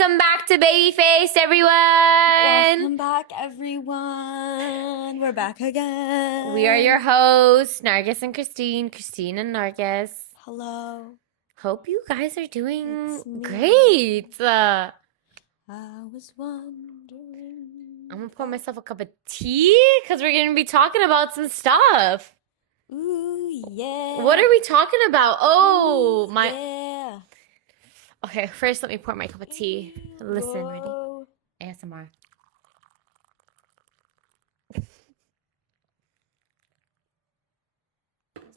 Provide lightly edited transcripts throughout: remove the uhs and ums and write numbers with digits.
Welcome back to BabyFaced, everyone. Welcome back, everyone. We're back again. We are your hosts, Nargis and Kristine and Nargis. Hello. Hope you guys are doing It's me. great. I was wondering. I'm gonna pour myself a cup of tea because we're gonna be talking about some stuff. Ooh, yeah. What are we talking about? Oh, Ooh, my. Yeah. Okay, first let me pour my cup of tea. Listen, ready? Whoa. ASMR.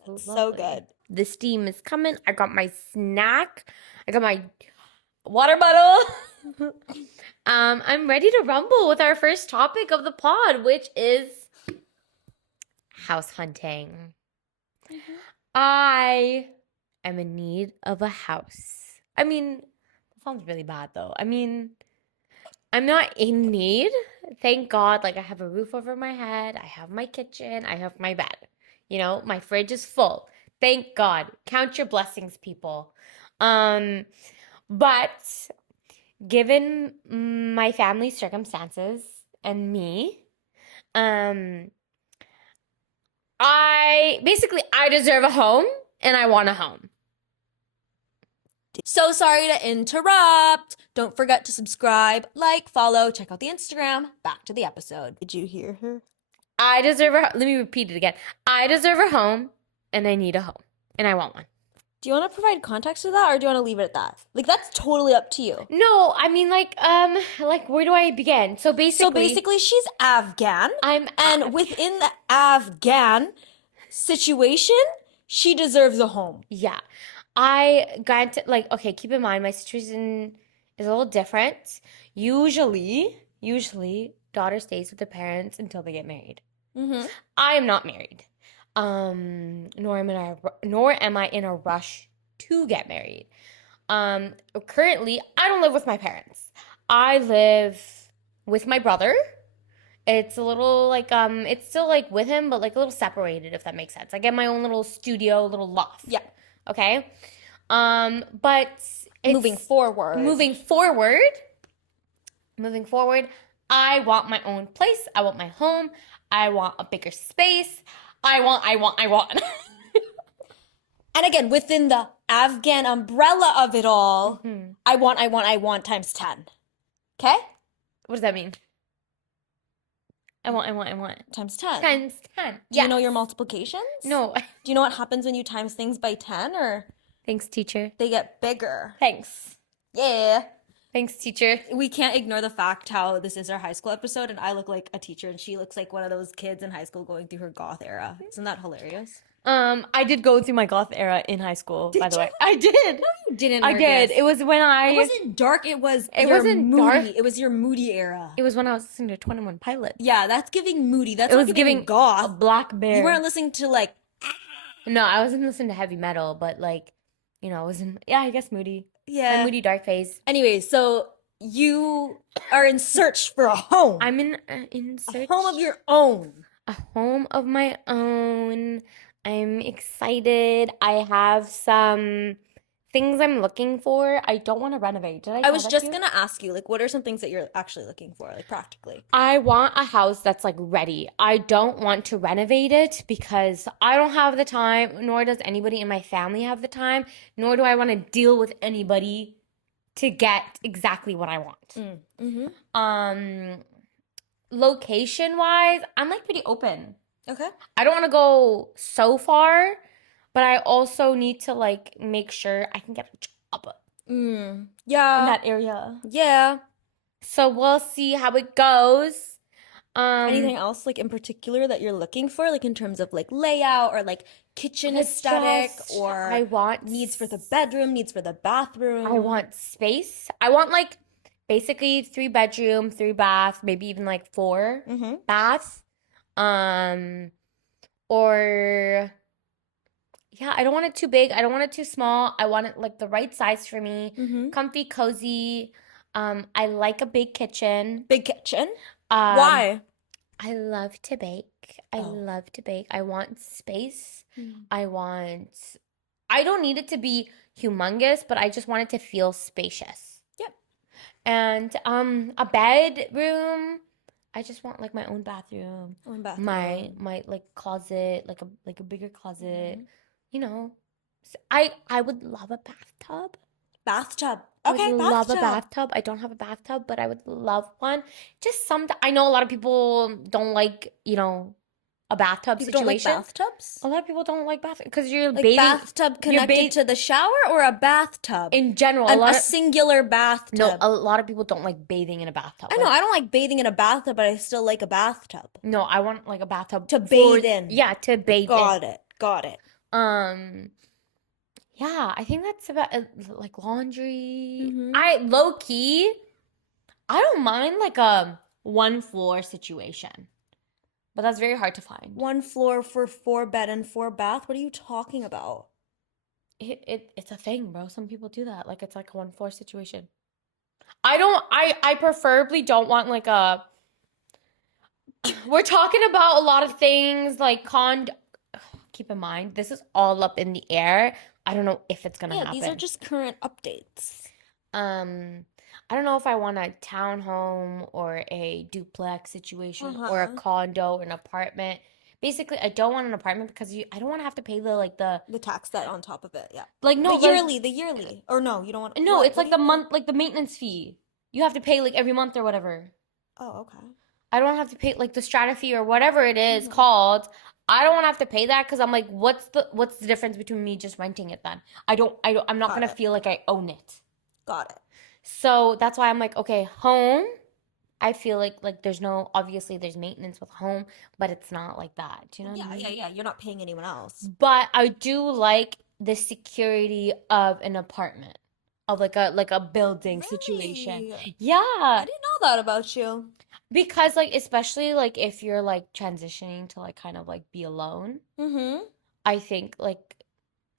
It's so good. The steam is coming. I got my snack. I got my water bottle. I'm ready to rumble with our first topic of the pod, which is house hunting. Mm-hmm. I am in need of a house. I mean, that sounds really bad though. I mean, I'm not in need. Thank God, like I have a roof over my head, I have my kitchen, I have my bed. You know, my fridge is full. Thank God. Count your blessings, people. But given my family circumstances and me, I deserve a home and I want a home. So sorry to interrupt. Don't forget to subscribe, like, follow, check out the Instagram. Back to the episode. Did you hear her? Let me repeat it again. I deserve a home and I need a home and I want one. Do you want to provide context to that, or do you want to leave it at that? Like, that's totally up to you. No, I mean like where do I begin? So basically she's Afghan. And within the Afghan situation, she deserves a home. Yeah. I got to, like, okay, keep in mind my situation is a little different. Usually daughter stays with the parents until they get married. Mm-hmm. I am not married. Nor am I in a rush to get married. Currently, I don't live with my parents. I live with my brother. It's a little like it's still like with him, but like a little separated, if that makes sense. I get my own little studio, little loft. Yeah. Okay. But it's Moving forward, I want my own place. I want my home. I want a bigger space. I want. And again, within the Afghan umbrella of it all, Mm-hmm. I want times 10. Okay? What does that mean? I want. Times 10. Times 10. Do you know your multiplications? No. Do you know what happens when you times things by 10, or Thanks, teacher. they get bigger? Thanks. Yeah. Thanks, teacher. We can't ignore the fact how this is our high school episode, and I look like a teacher, and she looks like one of those kids in high school going through her goth era. Isn't that hilarious? I did go through my goth era in high school, by the way. I did. No, you didn't. I did. It was when It wasn't dark. It wasn't wasn't moody. dark. It was your moody era. It was when I was listening to 21 Pilots. Yeah, that's giving moody. That's It not was giving goth. a Black Bear. You weren't listening to like. No, I wasn't listening to heavy metal, but like, you know, I was in, I guess moody. Yeah. My moody dark phase. Anyways, so you are in search for a home. I'm in search. A home of your own. A home of my own. I'm excited. I have some things I'm looking for. I don't want to renovate. Did I? I was just gonna ask you, like, what are some things that you're actually looking for, like, practically? I want a house that's like ready. I don't want to renovate it because I don't have the time, nor does anybody in my family have the time, nor do I want to deal with anybody to get exactly what I want. Mm-hmm. Location wise, I'm like pretty open. Okay. I don't want to go so far, but I also need to like make sure I can get a job Yeah. in that area. Yeah. So we'll see how it goes. Anything else, like, in particular that you're looking for, like, in terms of like layout or like kitchen aesthetic, or I want needs for the bedroom, needs for the bathroom? I want space. I want like basically 3 bedroom, 3 bath, maybe even like 4 Mm-hmm. baths. Or yeah, I don't want it too big. I don't want it too small. I want it like the right size for me. Mm-hmm. Comfy, cozy. I like a big kitchen. Big kitchen. Why? I love to bake. I Oh. love to bake. I want space. Mm. I don't need it to be humongous, but I just want it to feel spacious. Yep. And a bedroom. I just want like my own bathroom. One My bathroom. like closet, like a bigger closet, Mhm. you know. I would love a bathtub. Bathtub. I would Okay, love a bathtub. bathtub. I don't have a bathtub, but I would love one. Just some, I know a lot of people don't like, a bathtub People don't like situation. A bathtubs? lot of people don't like bath because Like bathtub you're connected to the shower or a bathtub? in general, A singular no, bathtub. a lot of people don't like bathing in a bathtub. I know, Like, I don't like bathing in a bathtub, but I still like a bathtub. no, I want like a bathtub To for, bathe in. yeah, to bathe in. Got it. Got it. Um, yeah, I think that's about like laundry. Mm-hmm. I low key, I don't mind like a one floor situation, but that's very hard to find. One floor for four bed and four bath? What are you talking about? It's a thing, bro. Some people do that. Like it's like a one floor situation. I preferably don't want like a we're talking about a lot of things like keep in mind, this is all up in the air. I don't know if it's gonna Yeah, these are happen. just current updates. Um, I don't know if I want a townhome or a duplex situation or a Uh-huh. condo or an apartment. Basically, I don't want an apartment because I don't want to have to pay The tax debt on top of it, yeah. like The no, like yearly, the yearly. Or no, you don't want no, what? it's What do like you the want? month, like the maintenance fee. You have to pay like every month or whatever. Oh, okay. I don't have to pay like the strata fee or whatever it is Mhm. called. I don't want to have to pay that because I'm like, what's the difference between me just renting it then? I'm not Got gonna it. feel like I own it. Got it. So that's why I'm like, okay, home. I feel like there's no obviously there's maintenance with home, but it's not like that. Do you know what I Yeah, yeah, mean? yeah. You're not paying anyone else. But I do like the security of an apartment, of like a building situation. Really? I Yeah, didn't know that about you. because like especially like if you're like transitioning to like kind of like be alone, Mm-hmm. I think like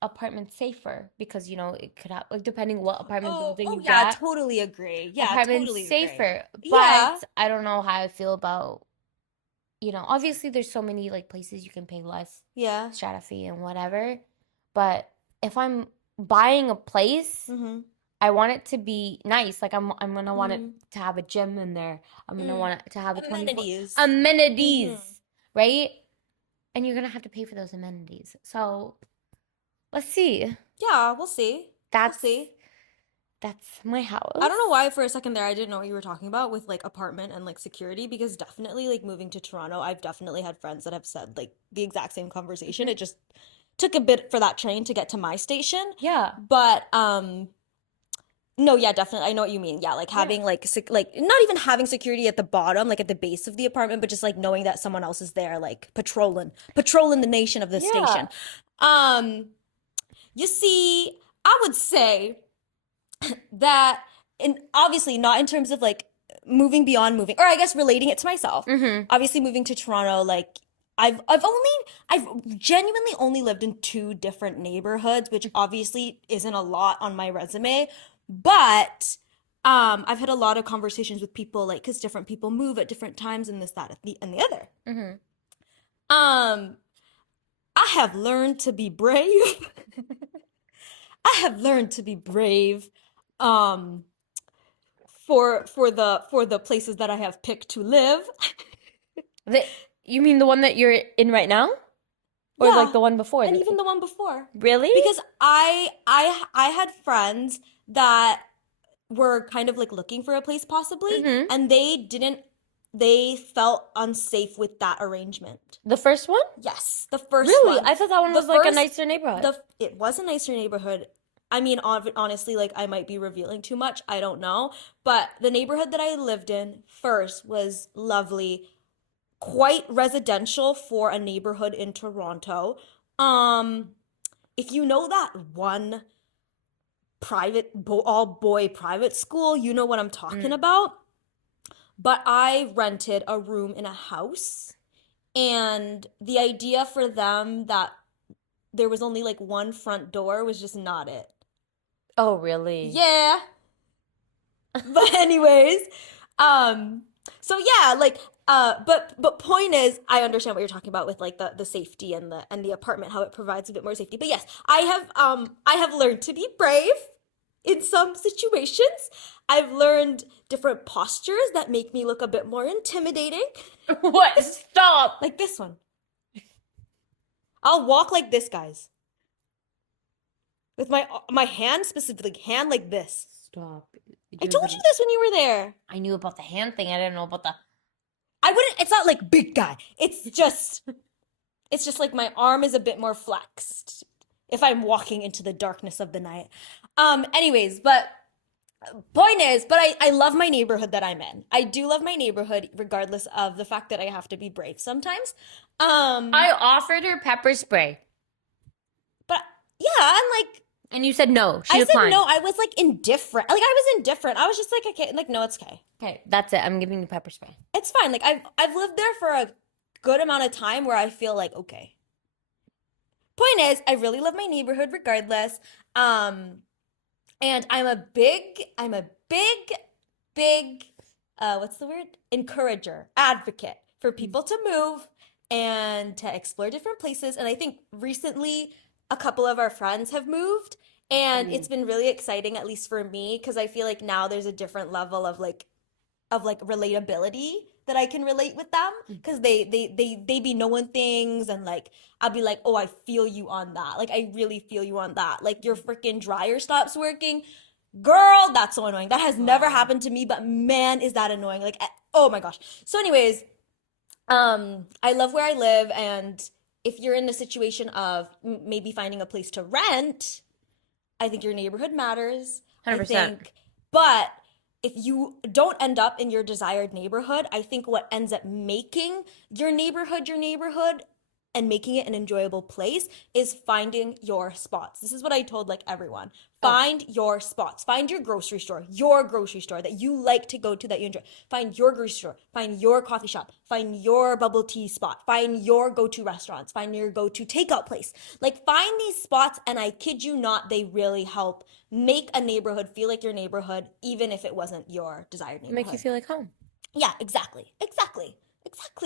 apartment's safer because it could have like depending what apartment Oh, building oh you yeah, get, totally agree. Yeah, apartment's totally agree. safer. Yeah. But I don't know how I feel about, obviously there's so many like places you can pay less Yeah. strata fee and whatever. But if I'm buying a place, Mm-hmm. I want it to be nice. Like I'm gonna want it Mm-hmm. to have a gym in there. I'm gonna Mm. want it to have a 24 Amenities. amenities, Mm-hmm. right? And you're gonna have to pay for those amenities. So let's see. Yeah, we'll see. We'll That's see. that's my I don't know house. why for a second there I didn't know what you were talking about with like apartment and like security because definitely like moving to Toronto, I've definitely had friends that have said like the exact same conversation. Mhm. It just took a bit for that train to get to my station. Yeah. But no, yeah, definitely. I know what you mean. Yeah, like Yeah. having like not even having security at the bottom, like at the base of the apartment, but just like knowing that someone else is there, like patrolling the nation of the Yeah. station. Um, you see, I would say that, and obviously not in terms of like moving beyond moving, or I guess relating it to myself. Mm-hmm. Obviously, moving to Toronto, like I've genuinely only lived in two different neighborhoods, which obviously isn't a lot on my resume, but I've had a lot of conversations with people like because different people move at different times and this, that, and the other. Mm-hmm. Um, I have learned to be brave. I have learned to be brave. Um, for the places that I have picked to live. The, you mean the one that you're in right now? Or like Yeah, the one before? and even the one before. Really? Because I had friends that were kind of like looking for a place possibly, Mm-hmm. and they felt unsafe with that arrangement. The first one? Yes, the first Really? one. I thought that one The was like a first nicer neighborhood. it was a nicer neighborhood. I mean, honestly, like I might be revealing too much. I don't know. But the neighborhood that I lived in first was lovely, quite residential for a neighborhood in Toronto. Um, if you know that one all boy private school, you know what I'm talking Mm. about. But I rented a room in a house, and the idea for them that there was only like one front door was just not it. Oh, really? Yeah. But anyways, um, so yeah, like but point is I understand what you're talking about with like the safety and the apartment, how it provides a bit more safety. But yes, I have learned to be brave. in some situations. I've learned different postures that make me look a bit more intimidating. What? Stop. Like this one. I'll walk like this, guys. With my hand specifically, hand like this. Stop. I told you this when you were there. I knew about the hand thing. I didn't know about the. I wouldn't, it's not like big guy. It's just like my arm is a bit more flexed if I'm walking into the darkness of the night. Anyways, but point is, but I love my neighborhood that I'm in. I do love my neighborhood regardless of the fact that I have to be brave sometimes. I offered her pepper spray. But yeah, I'm like, and you said no. She I declined. said no. I was like indifferent. Like I was indifferent. I was just like, okay, like no, it's okay. Okay, that's it. I'm giving you pepper spray. It's fine. Like I've lived there for a good amount of time where I feel like okay. Point is, I really love my neighborhood regardless. And I'm a big, what's the word? Encourager, advocate for people to move and to explore different places. And I think recently a couple of our friends have moved, and it's been really exciting, at least for me, because I feel like now there's a different level of relatability that I can relate with them, because they be knowing things, and like I'll be like, oh, I feel you on that. Like I really feel you on that. Like your freaking dryer stops working. Girl, that's so annoying. That has never happened to me, but man, is that annoying. Like, oh my gosh. So anyways, I love where I live, and if you're in a situation of maybe finding a place to rent, I think your neighborhood matters. 100%. I think, but if you don't end up in your desired neighborhood, I think what ends up making your neighborhood and making it an enjoyable place is finding your spots. This is what I told like everyone. Find your spots. Find your grocery store that you like to go to, that you enjoy. Find your grocery store. Find your coffee shop. Find your bubble tea spot. Find your go-to restaurants. Find your go-to takeout place. Like find these spots, and I kid you not, they really help make a neighborhood feel like your neighborhood, even if it wasn't your desired neighborhood. Make you feel like home. Yeah, exactly. Do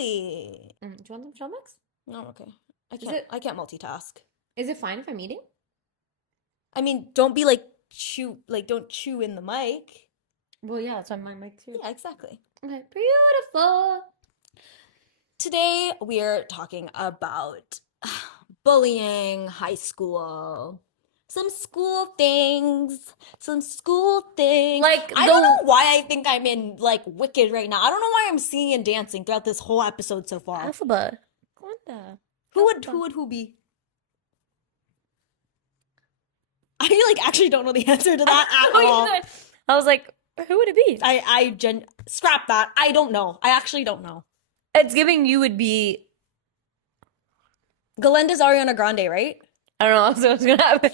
you want some trail mix? No, okay. I can't multitask. Is it fine if I'm eating? I mean, don't be like don't chew in the mic. Well, yeah, that's on my mic too. Yeah, exactly. Okay, beautiful. Today we're talking about bullying, high school, some school things. Like I don't know why I think I'm in like Wicked right now. I don't know why I'm singing and dancing throughout this whole episode so far. Alphabet. Glenda. Who would be? I like actually don't know the answer to that at all. I was like, who would it be? Scrap that. I don't know. I actually don't know. It's giving you would be. Galenda's Ariana Grande, right? I don't know. I was gonna have. I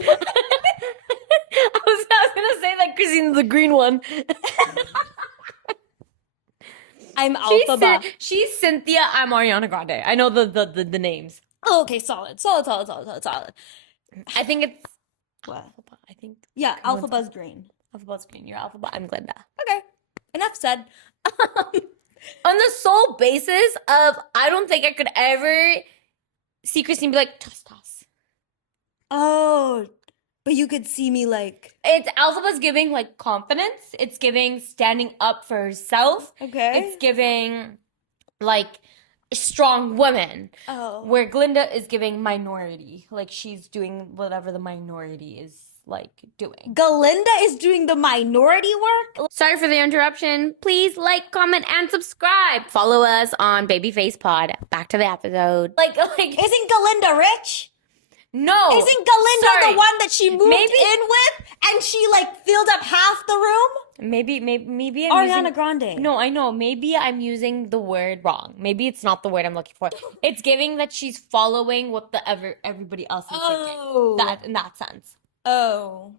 was gonna say that Kristine's the green one. I'm Alphaba. She's Cynthia. I'm Ariana Grande. I know the names. Oh, okay, solid. I think it's. What? Alphaba. I think. Yeah, Alphaba's green. Alphaba's green. You're Alphaba. I'm Glenda. Okay. Enough said. On the sole basis of, I don't think I could ever see Kristine be like, toss. Oh, but you could see me like. It's Alphaba's giving like confidence. It's giving standing up for herself. Okay. It's giving like a strong woman. Oh. Where Glinda is giving minority. Like she's doing whatever the minority is like doing. Galinda is doing the minority work? Sorry for the interruption. Please like, comment, and subscribe. Follow us on BabyFaced Pod. Back to the episode. Like isn't Galinda rich? No. Isn't Galinda the one that she moved in with and she like filled up half the room? Maybe I'm Ariana Grande. No, I know. Maybe I'm using the word wrong. Maybe it's not the word I'm looking for. It's giving that she's following what everybody else is thinking. That in that sense. Oh.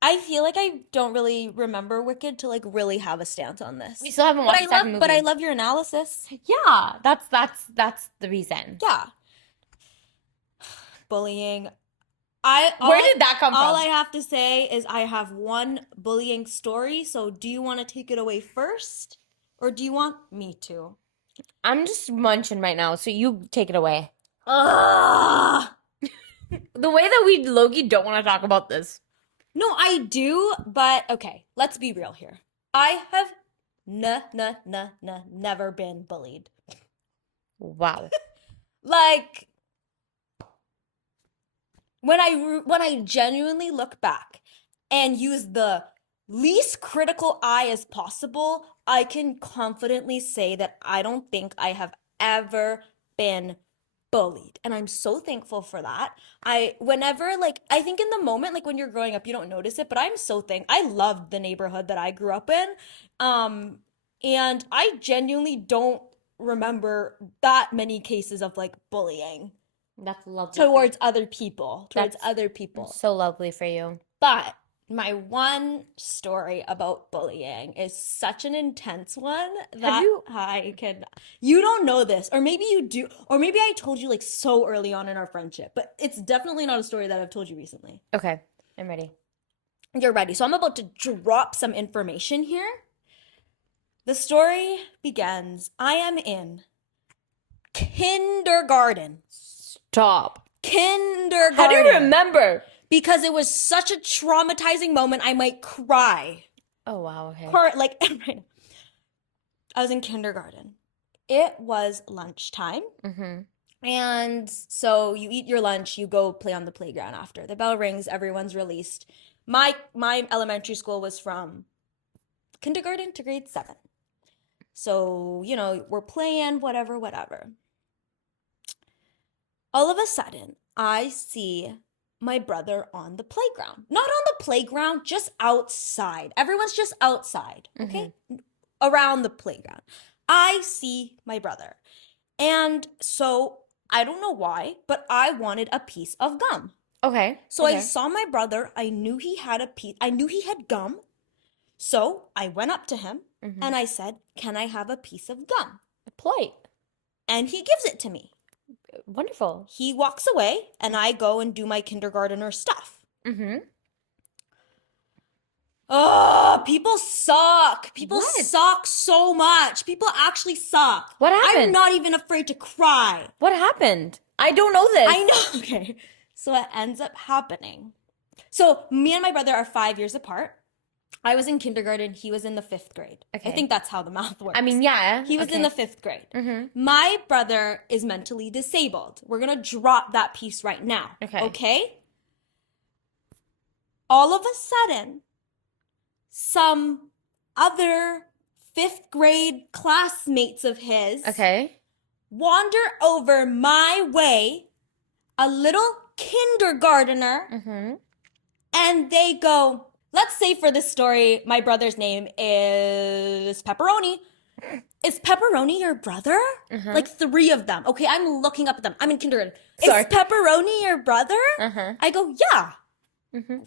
I feel like I don't really remember Wicked to like really have a stance on this. We still haven't watched the movie. But I love your analysis. Yeah, that's the reason. Yeah. Bullying. Where did that come from? All I have to say is I have one bullying story. So do you want to take it away first? Or do you want me to? I'm just munching right now, so you take it away. Ugh. The way that we low-key don't want to talk about this. No, I do, but okay, let's be real here. I have never been bullied. Wow. Like when I genuinely look back and use the least critical eye as possible, I can confidently say that I don't think I have ever been bullied. And I'm so thankful for that. Whenever, like, I think in the moment, like when you're growing up, you don't notice it, but I loved the neighborhood that I grew up in. Um, and I genuinely don't remember that many cases of like bullying That's lovely for you. towards other people, towards That's other people. so lovely for you. But my one story about bullying is such an intense one Have that you? you don't know this, or maybe you do, or maybe I told you like so early on in our friendship, but it's definitely not a story that I've told you recently. Okay, I'm ready. You're ready. So I'm about to drop some information here. The story begins. I am in kindergarten. Stop. Kindergarten. How do you remember? Because it was such a traumatizing moment, I might cry. Oh, wow, okay. Like, right. I was in kindergarten. It was lunchtime. Mm-hmm. And so you eat your lunch, you go play on the playground after. The bell rings, everyone's released. My elementary school was from kindergarten to grade 7. So, we're playing, whatever. All of a sudden, I see my brother on the playground. Not on the playground, just outside. Everyone's just outside, okay? Around the playground. I see my brother. And so I don't know why, but I wanted a piece of gum. Okay. So I okay. saw my brother. I knew he had gum. So I went up to him and I said, "Can I have a piece of gum?" Polite. And he gives it to me. Wonderful. He walks away and I go and do my kindergartner stuff. Mm-hmm. Oh, people suck. People What? suck so much. People actually suck. What happened? I'm not even afraid to cry. What happened? I don't know this. I know. Okay. So it ends up happening. So me and my brother are 5 years apart. I was in kindergarten. He was in the 5th grade. Okay. I think that's how the math works. I mean, yeah. He was in okay. the 5th grade. My brother is mentally disabled. We're going to drop that piece right now. Okay. Okay? All of a sudden, some other 5th grade classmates of his Okay. wander over my way, a little kindergartner, and they go, let's say for this story, my brother's name is Pepperoni. Is Pepperoni your brother? Like 3 of them. Okay, I'm looking up at them. I'm in kindergarten. Sorry. Is Pepperoni your brother? I go, yeah.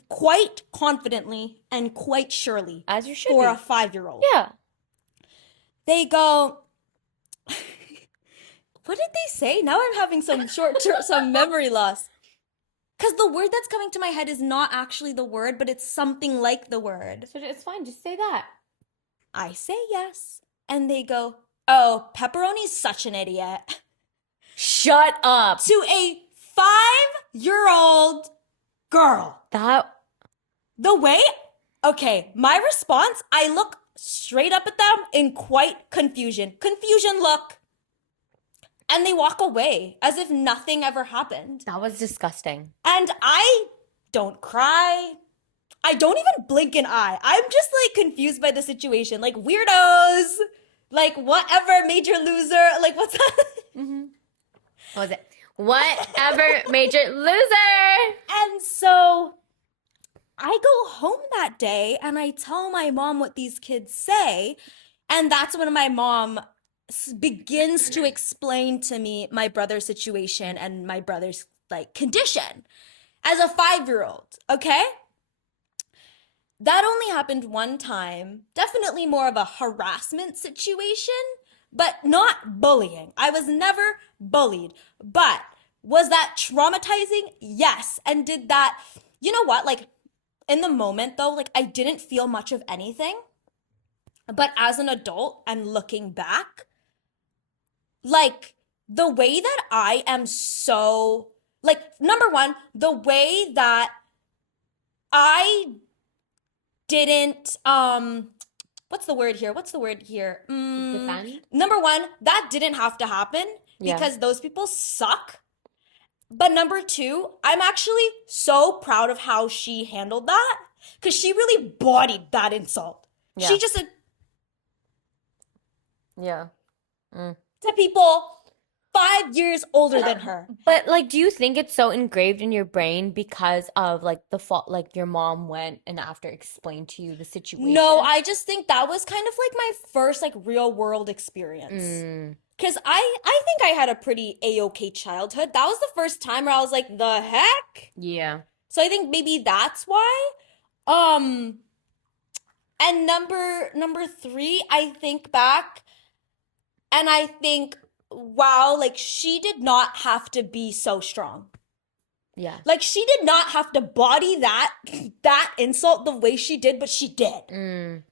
Quite confidently and quite surely. As you should for be. a 5-year-old. Yeah. They go, what did they say? Now I'm having some memory loss. Because the word that's coming to my head is not actually the word, but it's something like the word. So it's fine. Just say that. I say yes. And they go, oh, Pepperoni's such an idiot. Shut up. To a 5-year-old girl. Okay, my response, I look straight up at them in quite confusion. Confusion look. And they walk away as if nothing ever happened. That was disgusting. And I don't cry. I don't even blink an eye. I'm just like confused by the situation. Like weirdos. Like whatever, major loser. Like what's that? What was it? Whatever, major loser. And so I go home that day and I tell my mom what these kids say. And that's when my mom begins to explain to me my brother's situation and my brother's like condition as a 5-year-old. Okay? That only happened one time. Definitely more of a harassment situation, but not bullying. I was never bullied. But was that traumatizing? Yes. And did that, you know what? Like in the moment though, like I didn't feel much of anything. But as an adult and looking back, like the way that I am so, like, number one, the way that I didn't what's the word here? Defend? Number one, that didn't have to happen Yeah. because those people suck. But number two, I'm actually so proud of how she handled that because she really bodied that insult. Yeah. She just said Yeah. Mm. to people 5 years older than her. But like, do you think it's so engraved in your brain because of like the fault, like your mom went and after explained to you the situation? No, I just think that was kind of like my first like real world experience. Mm, Because I think I had a pretty A-okay childhood. That was the first time where I was like, the heck? yeah. So I think maybe that's why. And number three, I think back and I think, wow, like she did not have to be so strong. Yeah. Like she did not have to body that insult the way she did, but she did. Mm,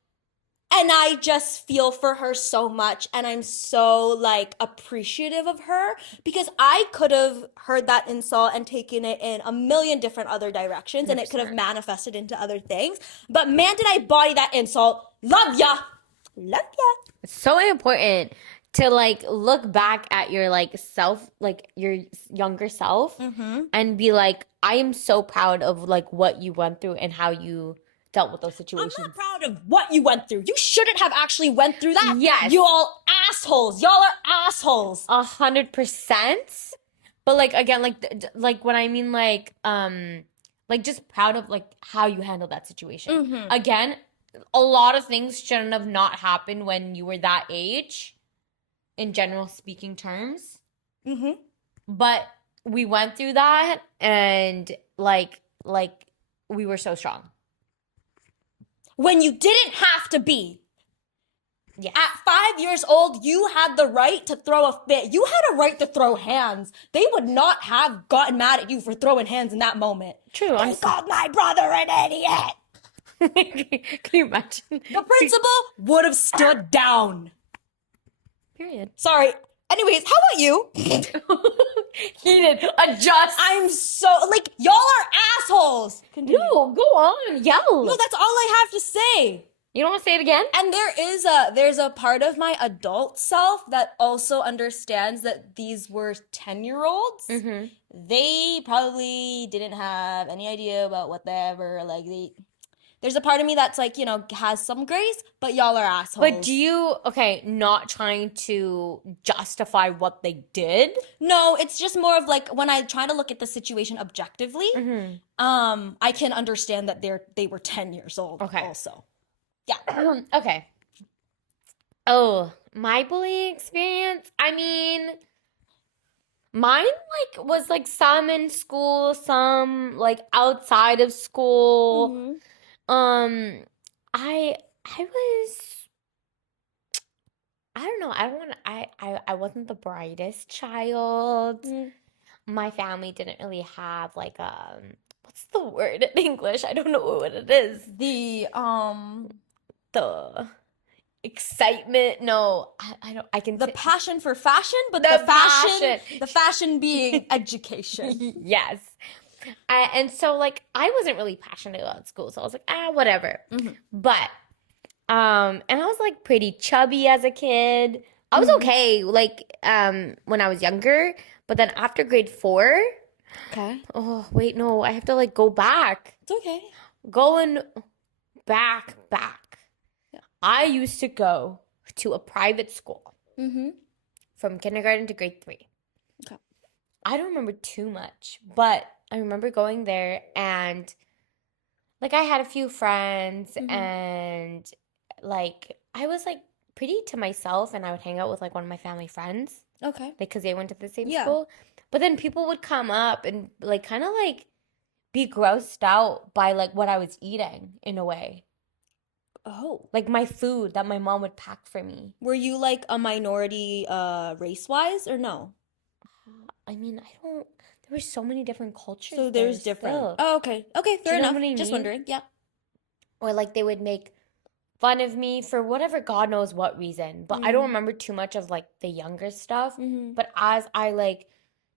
And I just feel for her so much and I'm so like appreciative of her because I could have heard that insult and taken it in a million different other directions and it could have 100%. manifested into other things. But man, did I body that insult. Love ya. Love ya. It's so important to like look back at your like self, like your younger self, and be like, I am so proud of like what you went through and how you dealt with those I'm situations. not proud of what you went through. You shouldn't have actually went through that. Yes. You all assholes. Y'all are assholes. 100%. But like again, like when I mean like just proud of like how you handled that situation. Again, a lot of things shouldn't have not happened when you were that age, in general speaking terms. But we went through that and like we were so strong. When you didn't have to be. Yes. At 5 years old, you had the right to throw a fit. You had a right to throw hands. They would not have gotten mad at you for throwing hands in that moment. True. They called my brother an idiot. Can you imagine? The principal would have stood down. Period. Sorry. Anyways, how about you? Heated. Adjust. I'm so, like, y'all are assholes. Continue. No, go on. Yell. No, that's all I have to say. You don't want to say it again? And there's a part of my adult self that also understands that these were 10-year-olds. They probably didn't have any idea about whatever. Like there's a part of me that's like, you know, has some grace, but y'all are assholes. But do you, not trying to justify what they did? No, it's just more of like when I try to look at the situation objectively, I can understand that they were 10 years old also. Yeah. Okay. Oh, my bullying experience? I mean, mine like was like some in school, some like outside of school. I was, I don't know. I wasn't the brightest child. My family didn't really have like what's the word in English? I don't know what it is. The excitement. No, I don't. I can. The passion for fashion, but The the fashion being education. Yes. And so like I wasn't really passionate about school, so I was like, whatever. But and I was like pretty chubby as a kid. I was okay like when I was younger, but then after grade 4, Okay. oh wait, no, I have to like go back. It's okay. Going back. Yeah. I used to go to a private school from kindergarten to grade 3. Okay. I don't remember too much, but I remember going there and like I had a few friends and like I was like pretty to myself and I would hang out with like one of my family friends. Okay. Because they went to the same Yeah. school. But then people would come up and like kind of like be grossed out by like what I was eating in a way. Oh. Like my food that my mom would pack for me. Were you like a minority race-wise or no? I mean, I don't. There were so many different cultures. So there there's different. still. Oh, okay. Okay, fair you know enough. what I Just mean? wondering. Yeah. Or like they would make fun of me for whatever God knows what reason. But I don't remember too much of like the younger stuff. But as I like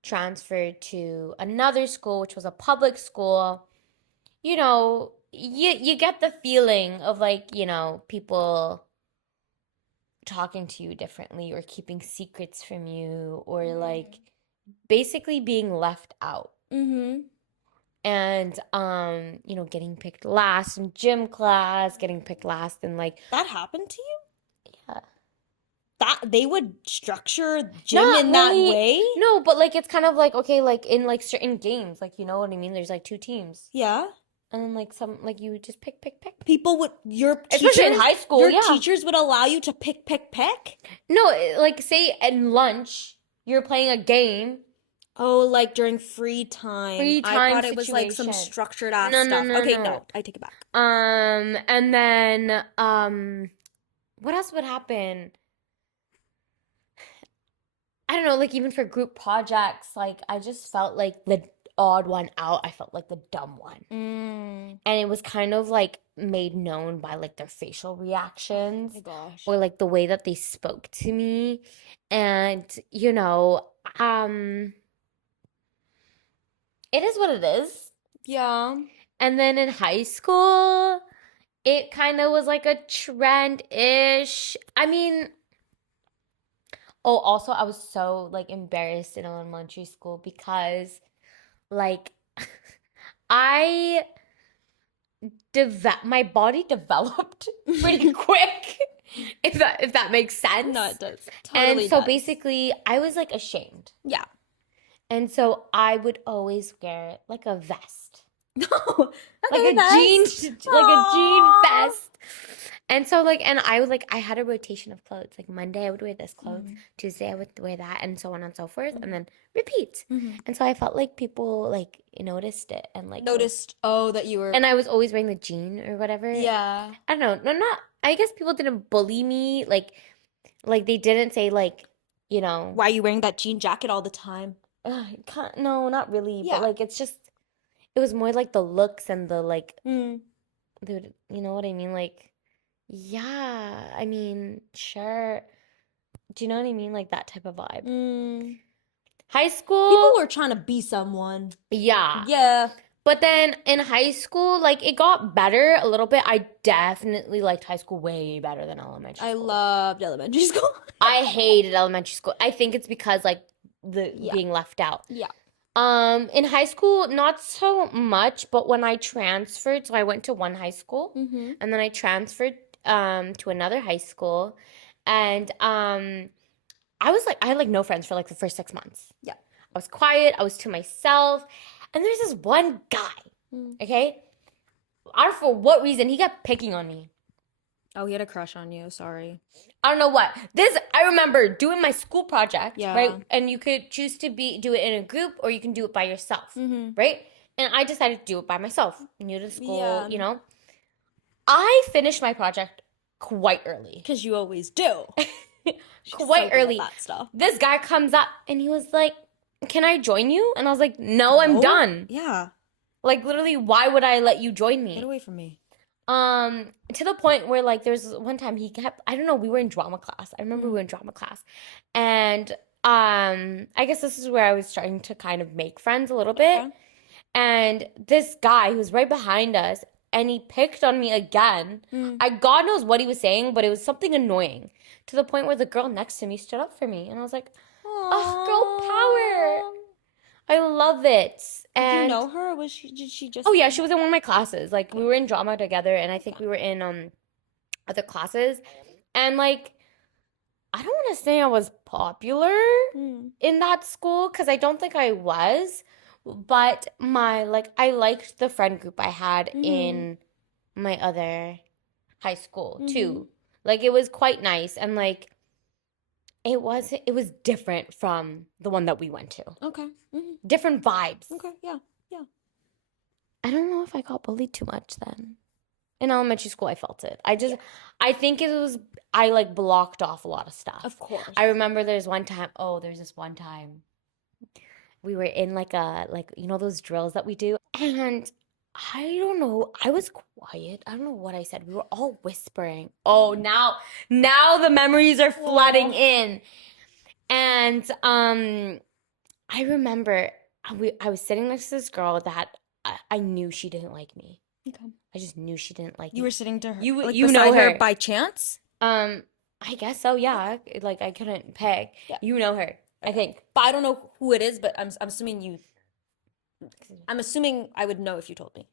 transferred to another school, which was a public school, you know, you get the feeling of like, people talking to you differently or keeping secrets from you or like basically being left out. Mm-hmm. And getting picked last in gym class, getting picked last in like That happened to you? yeah. That they would structure gym Not in that really. way? No, but like it's kind of like okay, like in like certain games, like you know what I mean? There's like two teams. Yeah. And then like some like you would just pick. People would Especially in high school, your yeah. teachers would allow you to pick? No, like say at lunch, you're playing a game, Oh, like during free time. free I time thought it was like some situation. structured ass No, no, stuff. no, Okay, no. no, I take it back. And then what else would happen? I don't know, like even for group projects, like I just felt like the odd one out. I felt like the dumb one. Mm. And it was kind of like made known by like their facial reactions Oh my gosh. or like the way that they spoke to me. And, it is what it is. Yeah. And then in high school, it kind of was like a trend-ish. I mean, oh, also I was so like embarrassed in elementary school because like I my body developed pretty quick, if that makes sense. No, it does. And Totally so does. basically I was like ashamed. Yeah. And so I would always wear like a vest. No. Like Okay, a vest. jean like a jean Aw. vest. And so like and I would like I had a rotation of clothes. Like Monday I would wear this clothes, Tuesday I would wear that, and so on and so forth, and then repeat. Mm-hmm. And so I felt like people like noticed it and like Noticed, oh, that you were. and I was always wearing the jean or whatever. Yeah. I don't know. No, not. I guess people didn't bully me. Like they didn't say like, Why are you wearing that jean jacket all the time? no, not really. Yeah. But like, it's just, it was more like the looks and the like, Mm. you know what I mean? Like, yeah, I mean, sure. Do you know what I mean? Like that type of vibe. Mm. High school, People were trying to be someone. yeah. Yeah. But then in high school, like it got better a little bit. I definitely liked high school way better than elementary school. I loved elementary school. I hated elementary school. I think it's because like the Yeah. being left out. Yeah. In high school, not so much, but when I transferred, so I went to one high school Mm-hmm. and then I transferred to another high school, and I had like no friends for like the first 6 months. Yeah. I was quiet, I was to myself, and there's this one guy, okay? I don't know for what reason he kept picking on me. Oh, he had a crush on you. Sorry. I don't know what. I remember doing my school project, Yeah. right? And you could choose to do it in a group or you can do it by yourself, Mm-hmm. right? And I decided to do it by myself. New to school, Yeah. I finished my project quite early. Because you always do. Quite early. That stuff. This guy comes up and he was like, "Can I join you?" And I was like, "No, I'm done." Yeah. Like literally, why would I let you join me? Get away from me. To the point where like there's one time he kept, I don't know, we were in drama class. I remember we were in drama class. And I guess this is where I was starting to kind of make friends a little bit. Okay. And this guy who was right behind us and he picked on me again. God knows what he was saying, but it was something annoying. To the point where the girl next to me stood up for me and I was like, "Oh, girl power. I love it." Did you know her? Or did she just? Oh yeah, she was in one of my classes. Like we were in drama together, and I think we were in other classes. And like, I don't want to say I was popular in that school because I don't think I was, but I liked the friend group I had in my other high school too. Like it was quite nice, and like it was different from the one that we went to. Okay. Different vibes. Okay. Yeah. I don't know if I got bullied too much then. In elementary school, I felt it. I think it was, I like blocked off a lot of stuff. Of course. I remember there's this one time we were in like those drills that we do. And I don't know, I was quiet. I don't know what I said. We were all whispering. Oh, now the memories are flooding in. And I remember I was sitting next to this girl that I knew she didn't like me. Okay. I just knew she didn't like You me. were sitting to her, You like you know beside her her. by chance? I guess so, yeah. Like I couldn't pick. Yeah. You know her, I think. But I don't know who it is, but I'm assuming you. I'm assuming I would know if you told me.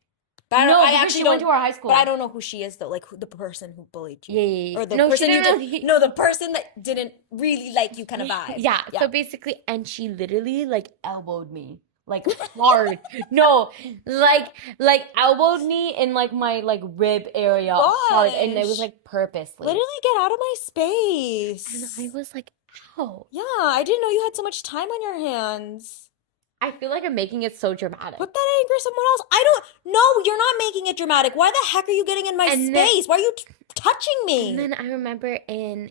But I don't. No, I because actually she don't. went to our high school. But I don't know who she is though. Like the person who bullied you, Yeah, yeah, or yeah. the No, she person you didn't did. really. No, the person that didn't really like you, kind of vibe. Yeah, so basically, and she literally like elbowed me like hard. No, like elbowed me in like my like rib area hard, and it was Gosh. like purposely. Literally get out of my And space. I was like, ow. Yeah, I didn't know you had so much time on your hands. I feel like I'm making it so dramatic. Put that anger somewhere else. I don't. No, you're not making it dramatic. Why the heck are you getting in my And then- space? Why are you touching me? And then I remember in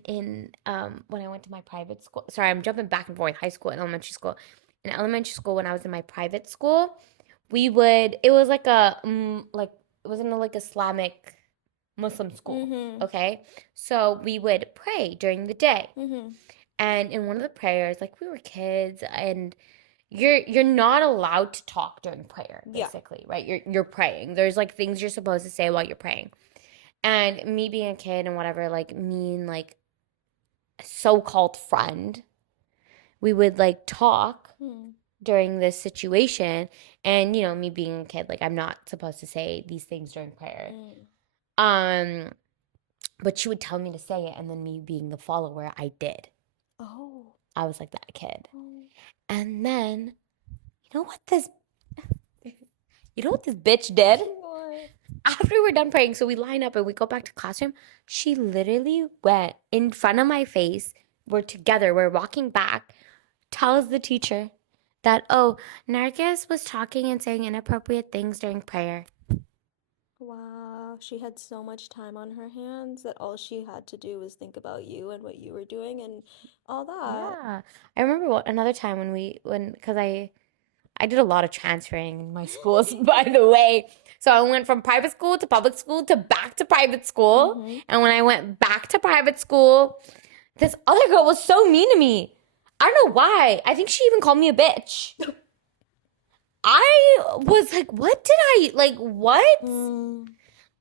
when I went to my private school. Sorry, I'm jumping back and forth, high school and elementary school. In elementary school, when I was in my private school, it was like like it was in a like Islamic Muslim school. Mm-hmm. Okay, so we would pray during the day, Mm-hmm. and in one of the prayers, like we were kids, and you're not allowed to talk during prayer, Yeah. basically, right? You're praying. There's like things you're supposed to say while you're praying. And me being a kid and whatever, like me and like a so-called friend, we would like talk during this situation. And you know, me being a kid, like I'm not supposed to say these things during prayer. But she would tell me to say it, and then me being the follower, I did. Oh. I was like that kid. And then, you know what this bitch did? After we were done praying, so we line up and we go back to classroom, she literally went in front of my face. We're together, we're walking back, tells the teacher that, oh, Nargis was talking and saying inappropriate things during prayer. Wow, she had so much time on her hands that all she had to do was think about you and what you were doing and all that. Yeah. I remember another time because I did a lot of transferring in my schools, by the way. So I went from private school to public school to back to private school. Mm-hmm. And when I went back to private school, this other girl was so mean to me. I don't know why. I think she even called me a bitch. I was like, what?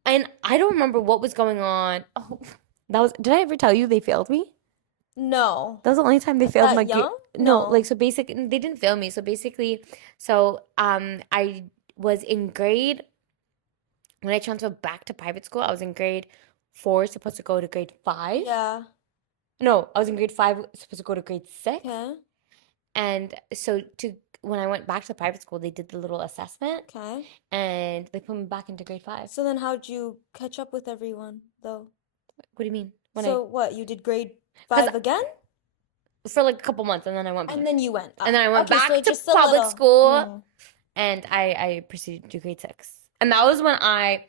And I don't remember what was going on. Oh, did I ever tell you they failed me? No. That was the only time they failed That my young? No, No. like so basically they didn't fail me. So basically, I was in grade when I transferred back to private school, I was in grade 4, supposed to go to grade 5. Yeah. No, I was in grade 5, supposed to go to grade 6. Okay. And so when I went back to private school, they did the little assessment Okay. and they put me back into grade 5. So then how'd you catch up with everyone though? What do you mean? So what, you did grade 'Cause 5 again? For like a couple months, and then I went back. And then you went up. And then I went Okay, back so to just a public little. school, and I proceeded to do grade 6. And that was when I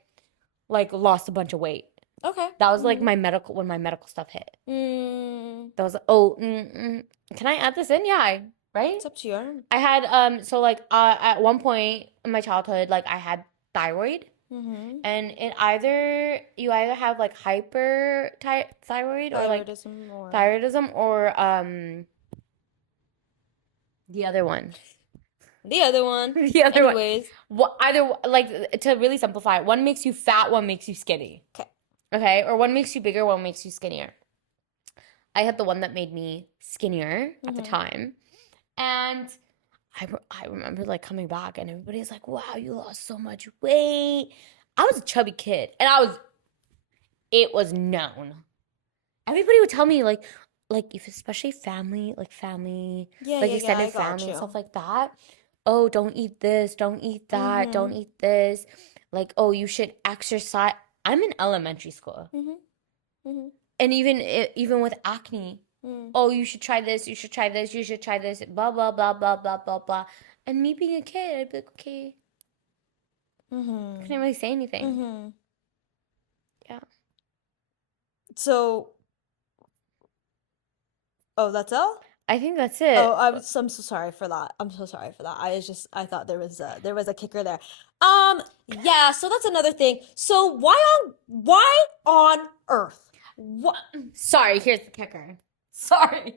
like lost a bunch of weight. Okay. That was like when my medical stuff hit. That was can I add this in? Yeah, right? It's up to you. I had so like at one point in my childhood, like I had thyroid, and you either have like hyperthyroid or like thyroidism or the other one. The other one. The other Anyways. one. Either like to really simplify it, one makes you fat, one makes you skinny. Okay. Okay, or one makes you bigger, one makes you skinnier. I had the one that made me skinnier at the time, and I remember like coming back and everybody's like, "Wow, you lost so much weight." I was a chubby kid, and it was known. Everybody would tell me like if especially family, like extended family and stuff like that. Oh, don't eat this, don't eat that, don't eat this. Like, oh, you should exercise. I'm in elementary school. And even with acne, oh, you should try this, you should try this, you should try this, blah, blah, blah, blah, blah, blah, blah. And me being a kid, I'd be like, okay. Couldn't really say anything. Yeah. So, oh, that's all? I think that's it. Oh, I'm so sorry for that. I'm so sorry for that. I thought there was a kicker there. Yeah, so that's another thing. So why on earth? What? Sorry, here's the kicker. Sorry.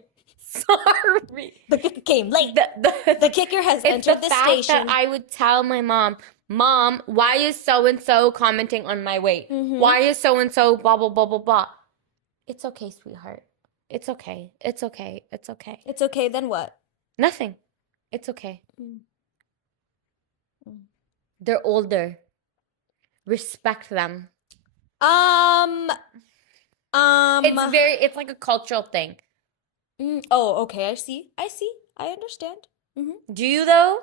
Sorry. The kicker came late. The kicker has It's the entered the fact that station. I would tell my mom, Mom, why is so and so commenting on my weight? Why is so and so blah blah blah blah blah? It's okay, sweetheart. It's okay. It's okay. It's okay. It's okay, then what? Nothing. It's okay. Mm. Mm. They're older. Respect them. It's like a cultural thing. Oh, okay, I see. I understand. Do you though?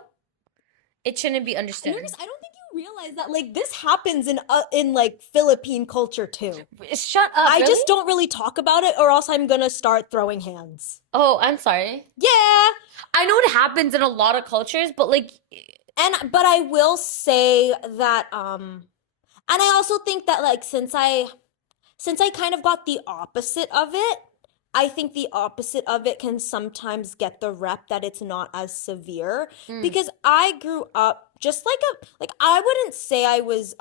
It shouldn't be understood. Nargis, I don't think you realize that like this happens in like Philippine culture too. Shut up. I really? just don't really talk about it, or else I'm gonna start throwing hands. Oh, I'm sorry. Yeah, I know it happens in a lot of cultures, but like, but I will say that and I also think that like since I kind of got the opposite of it, I think the opposite of it can sometimes get the rep that it's not as severe because I grew up just like I wouldn't say I was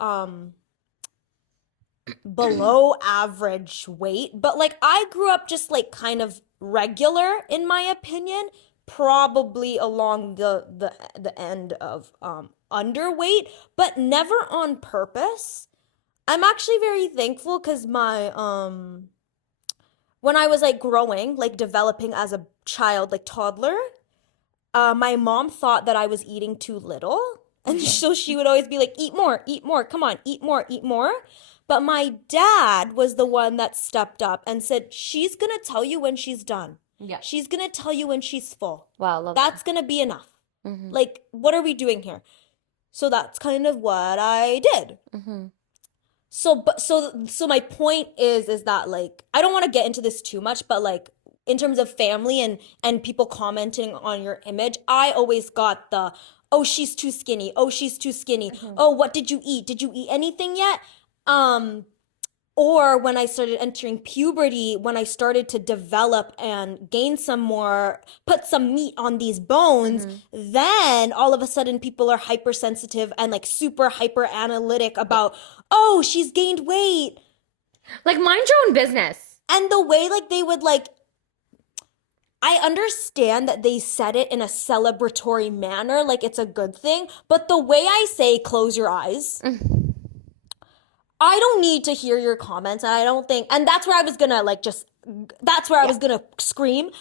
below average weight, but like I grew up just like kind of regular in my opinion, probably along the end of underweight, but never on purpose. I'm actually very thankful because my when I was like growing, like developing as a child, like toddler, my mom thought that I was eating too little. And so she would always be like, eat more, come on, eat more, eat more. But my dad was the one that stepped up and said, she's gonna tell you when she's done. yeah. She's gonna tell you when she's full. Wow, love That's gonna be enough. that. Like, what are we doing here? So that's kind of what I did. So my point is that like I don't want to get into this too much, but like in terms of family and people commenting on your image, I always got the oh she's too skinny, oh she's too skinny, oh what did you eat? Did you eat anything yet? Or when I started entering puberty, when I started to develop and gain some more, put some meat on these bones, then all of a sudden people are hypersensitive and like super hyper analytic about, oh, she's gained weight. Like, mind your own business. And the way like they would like, I understand that they said it in a celebratory manner, like it's a good thing, but the way I say close your eyes. I don't need to hear your comments, and I don't think, and that's where I was gonna like that's where I was gonna scream,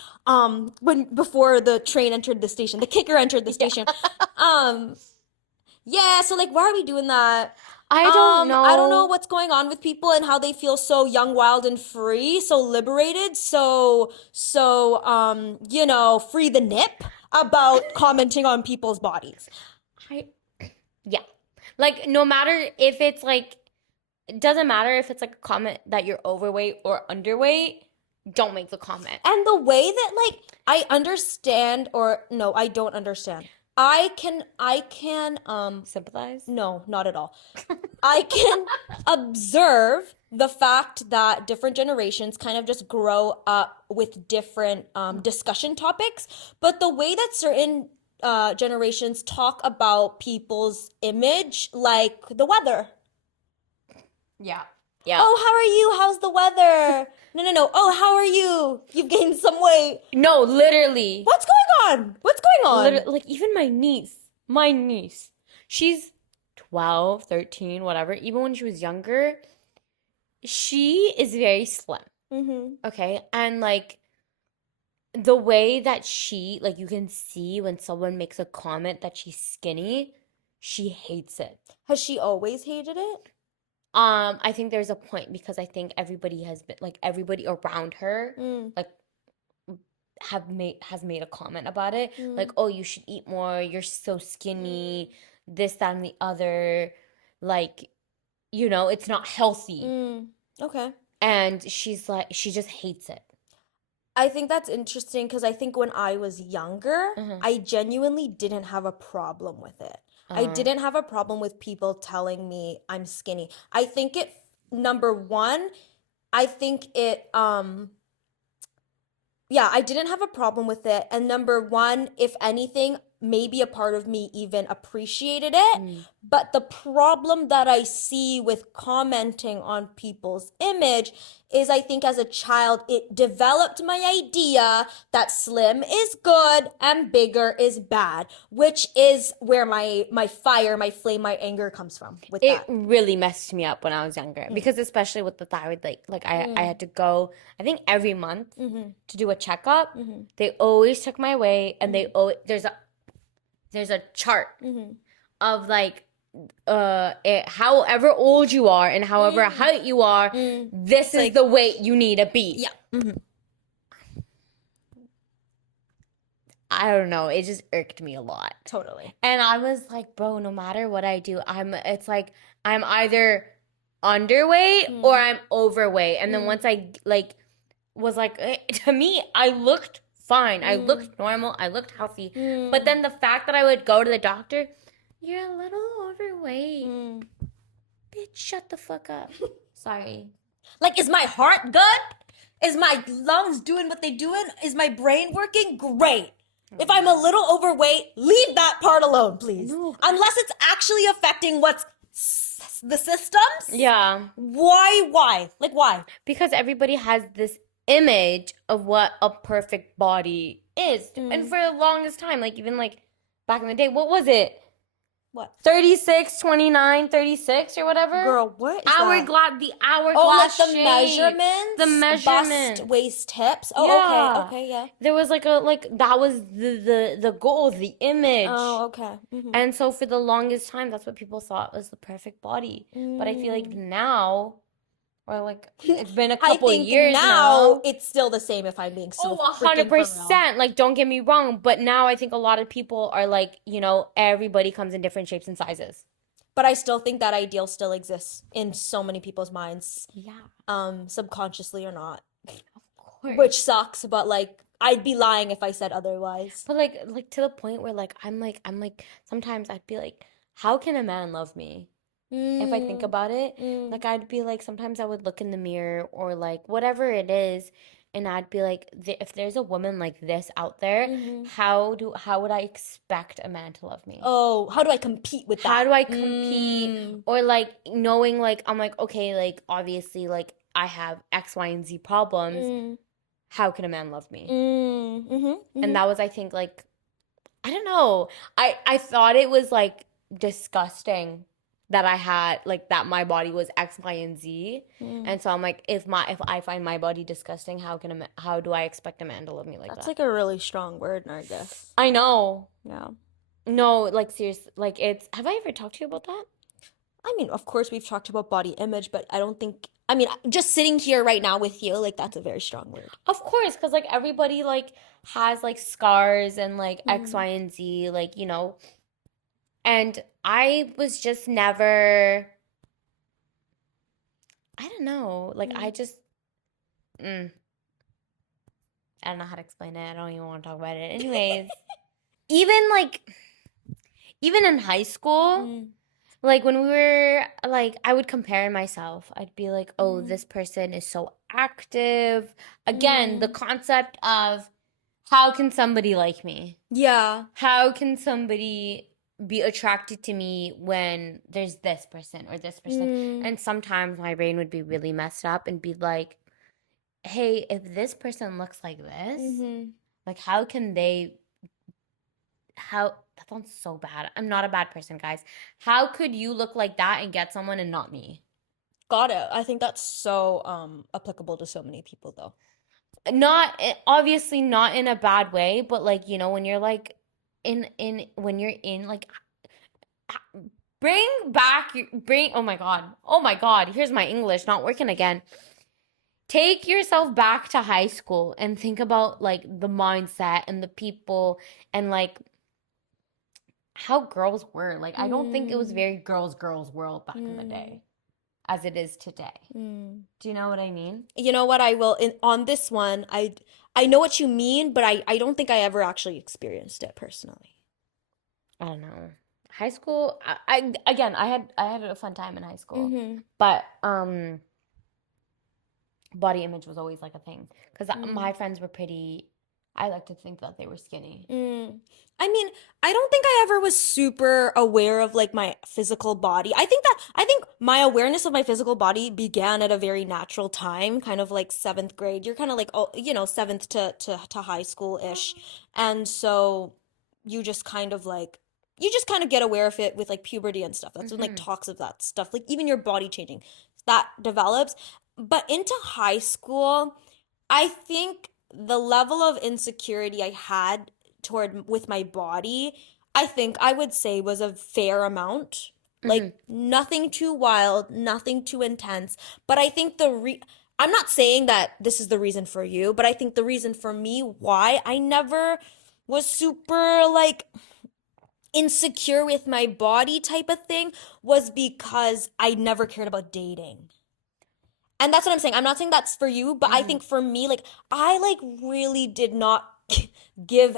before the train entered the station, the kicker entered the station, yeah. So like, why are we doing that? I don't know. I don't know what's going on with people and how they feel so young, wild, and free, so liberated, so you know, free the nip about commenting on people's bodies. Yeah, like no matter if it's like. It doesn't matter if it's like a comment that you're overweight or underweight. Don't make the comment. And the way that like I understand or no, I don't understand. I can Sympathize? no, not at all. I can observe the fact that different generations kind of just grow up with different discussion topics, but the way that certain generations talk about people's image, like the weather. Yeah. Yeah. Oh, how are you? How's the weather? No. Oh, how are you? You've gained some weight. No, literally. What's going on? What's going on? Like even my niece, she's 12, 13, whatever. Even when she was younger, she is very slim. Okay. And like the way that she, like you can see when someone makes a comment that she's skinny, she hates it. Has she always hated it? I think there's a point because I think everybody has been like everybody around her like has made a comment about it. Like, oh, you should eat more, you're so skinny, this, that, and the other. Like, you know, it's not healthy. Okay. And she's like, she just hates it. I think that's interesting because I think when I was younger, I genuinely didn't have a problem with it. I didn't have a problem with people telling me I'm skinny. I think it, number one, I think it, yeah, I didn't have a problem with it. And number one, if anything, maybe a part of me even appreciated it. Mm. But the problem that I see with commenting on people's image is I think as a child, it developed my idea that slim is good and bigger is bad, which is where my fire, my flame, my anger comes from with It that. really messed me up when I was younger Mm. because especially with the thyroid, like I Mm. had to go, I think every month Mm-hmm. to do a checkup. Mm-hmm. They always took my weight, and they Mm-hmm. always there's a chart Mm-hmm. of like however old you are and however Mm. height you are, Mm. this It's is like, the weight you need to be. yeah. Mm-hmm. I don't know, it just irked me a lot. Totally. And I was like, bro, no matter what I do, it's like I'm either underweight or I'm overweight. And then once I like was like to me, I looked fine. I looked normal. I looked healthy. But then the fact that I would go to the doctor, you're a little overweight. Bitch, shut the fuck up. Sorry. Like, is my heart good? Is my lungs doing what they doing? Is my brain working? Great. If I'm a little overweight, leave that part alone, please. No. Unless it's actually affecting what's the systems. Yeah. Why? Like, why? Because everybody has this image of what a perfect body is. And for the longest time, like even like back in the day, what was it? What? 36, 29, 36 or whatever? Girl, what is that? Hourglass, the hourglass Oh, like the shape. measurements? The measurements. Bust, waist, hips? Oh, Yeah. okay, yeah. There was like that was the goal, the image. Oh, okay. Mm-hmm. And so for the longest time, that's what people thought was the perfect body. But I feel like now, or like it's been a couple years now. It's still the same if I'm being so Oh, freaking for real. 100%. Like, don't get me wrong. But now I think a lot of people are like, everybody comes in different shapes and sizes. But I still think that ideal still exists in so many people's minds. Yeah. Subconsciously or not. Of course. Which sucks, but like I'd be lying if I said otherwise. But like to the point where like I'm like sometimes I'd be like, how can a man love me? If I think about it, like I'd be like, sometimes I would look in the mirror or like whatever it is, and I'd be like, if there's a woman like this out there, how would I expect a man to love me? Oh, how do I compete with that? How do I compete? Or like knowing like I'm like, okay, like obviously like I have X, Y, and Z problems. How can a man love me? And that was, I think, like, I don't know. I thought it was like disgusting that I had like that my body was X, Y, and Z. And so I'm like, if I find my body disgusting, how do I expect a man to love me like that? That's like a really strong word, Nargis. I know. Yeah. No, like seriously, like have I ever talked to you about that? I mean, of course we've talked about body image, but I don't think, I mean, just sitting here right now with you, like that's a very strong word. Of course, because like everybody like has like scars and like X, Y, and Z, like, and I was just never, I don't know, like I just, I don't know how to explain it. I don't even want to talk about it. Anyways, even in high school, like when we were like, I would compare myself. I'd be like, oh, this person is so active. Again, the concept of how can somebody like me? Yeah. How can somebody be attracted to me when there's this person or this person? And sometimes my brain would be really messed up and be like, hey, if this person looks like this, like how can they, that sounds so bad. I'm not a bad person, guys. How could you look like that and get someone and not me? Got it. I think that's so applicable to so many people though. Not obviously not in a bad way, but like, when you're like when you're in like oh my god, here's my English not working again. Take yourself back to high school and think about like the mindset and the people and like how girls were. Like I don't think it was very girls world back in the day as it is today. Do you know what I mean? You know what, I will on this one, I know what you mean, but I don't think I ever actually experienced it personally. I don't know. High school, I had a fun time in high school. But body image was always like a thing because my friends were pretty I like to think that they were skinny. I mean, I don't think I ever was super aware of like my physical body. I think my awareness of my physical body began at a very natural time, kind of like seventh grade. You're kind of like, oh, you know, seventh to high school-ish. And so you just kind of like, you just kind of get aware of it with like puberty and stuff. That's when like Mm-hmm. talks of that stuff, like even your body changing, that develops. But into high school, I think the level of insecurity I had toward with my body, I think I would say was a fair amount. Mm-hmm. Like nothing too wild, nothing too intense. But I think I'm not saying that this is the reason for you, but I think the reason for me why I never was super like insecure with my body type of thing was because I never cared about dating. And that's what I'm saying. I'm not saying that's for you, but I Mm-hmm. think for me, like, I like really did not give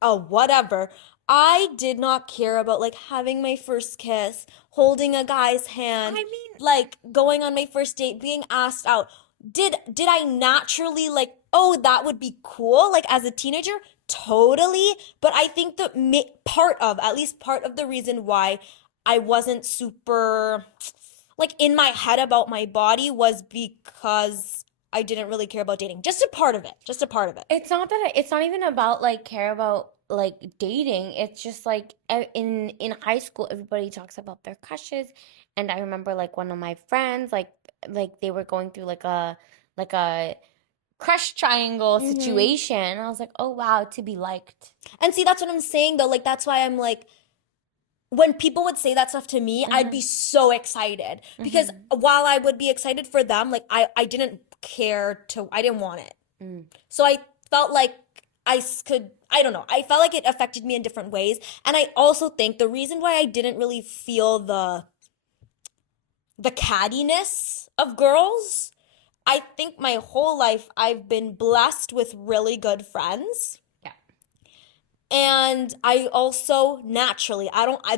a whatever. I did not care about like having my first kiss, holding a guy's hand, I mean, like going on my first date, being asked out. Did I naturally like, oh, that would be cool like as a teenager? Totally. But I think the part of, at least part of the reason why I wasn't super like in my head about my body was because I didn't really care about dating. Just a part of it. Just a part of it. it's not that it's not even about like care about like dating. It's just like in high school, everybody talks about their crushes, and I remember like one of my friends like they were going through like a crush triangle Mm-hmm. situation. I was like, oh wow, to be liked. And see, that's what I'm saying though. Like that's why I'm like, when people would say that stuff to me, I'd be Mm-hmm. so excited because Mm-hmm. while I would be excited for them, like I didn't care to, I didn't want it. Mm. So I felt like could, I don't know, I felt like it affected me in different ways. And I also think the reason why I didn't really feel the cattiness of girls, I think my whole life I've been blessed with really good friends. Yeah. And I also naturally,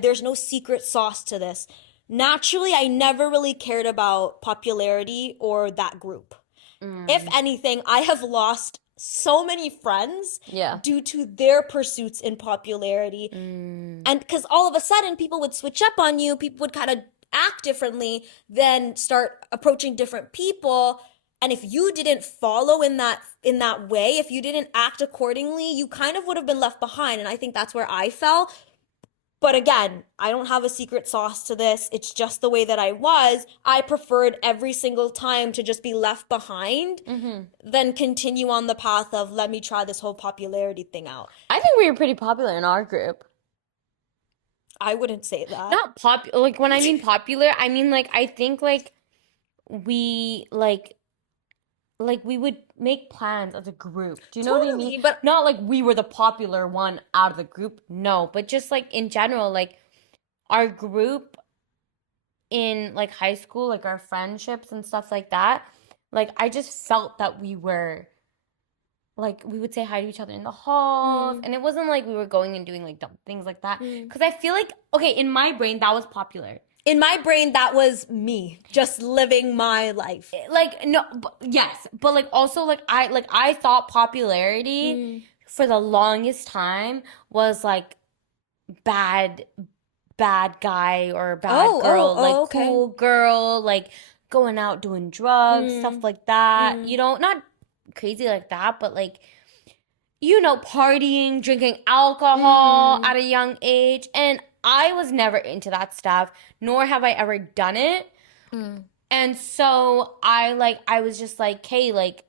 there's no secret sauce to this. Naturally, I never really cared about popularity or that group. If Mm. anything, I have lost so many friends Yeah. due to their pursuits in popularity. Mm. And because all of a sudden people would switch up on you, people would kind of act differently, then start approaching different people. And if you didn't follow in that way, if you didn't act accordingly, you kind of would have been left behind. And I think that's where I fell. But again, I don't have a secret sauce to this. It's just the way that I was. I preferred every single time to just be left behind Mm-hmm. than continue on the path of let me try this whole popularity thing out. I think we were pretty popular in our group. I wouldn't say that. Not like when I mean popular, I mean like I think we like we would make plans as a group. Do you know what I mean? Totally, but Not like we were the popular one out of the group. No, but just like in general, like our group in like high school, like our friendships and stuff like that. Like I just felt that we were like we would say hi to each other in the halls, mm, and it wasn't like we were going and doing like dumb things like that. mm. Because I feel like okay, in my brain that was popular. In my brain, that was me just living my life. Like no, yes, but like also like I thought popularity Mm. for the longest time was like bad bad guy or bad girl, like Okay. cool girl, like going out doing drugs, stuff Mm, like that. mm, You know, not crazy like that, but like partying, drinking alcohol mm, at a young age, and I was never into that stuff, nor have I ever done it. mm, And so I was just like, hey, like